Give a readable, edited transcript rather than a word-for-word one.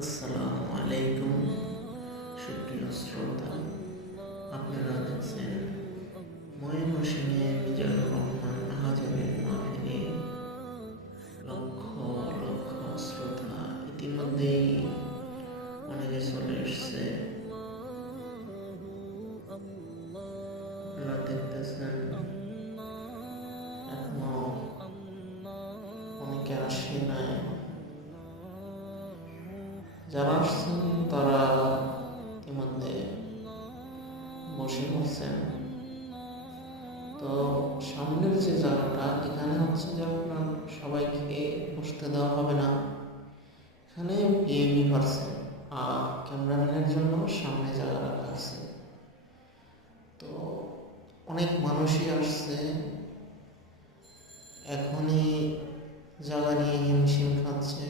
আসসালামু আলাইকুম সুপ্রিয় শ্রোতা, আপনারা দেখছেন ময়মনসিংহে মিজানুর রহমান আহাজারের মাহফিলে। লক্ষ লক্ষ শ্রোতা ইতিমধ্যেই অনেকে চলে এসছে। আপনারা দেখতেছেন এখনো অনেকে আসে নাই। যারা আসছেন তারা ইতিমধ্যে বসে পড়ছেন। তো সামনের যে জায়গাটা, এখানে হচ্ছে যে আপনার সবাইকে বসতে দেওয়া হবে না। এখানে ভিআইপি পার্সন আর ক্যামেরাম্যানের জন্য সামনে জায়গা রাখা আছে। তো অনেক মানুষই আসছে, এখনই জায়গা নিয়ে হিমশিম খাচ্ছে।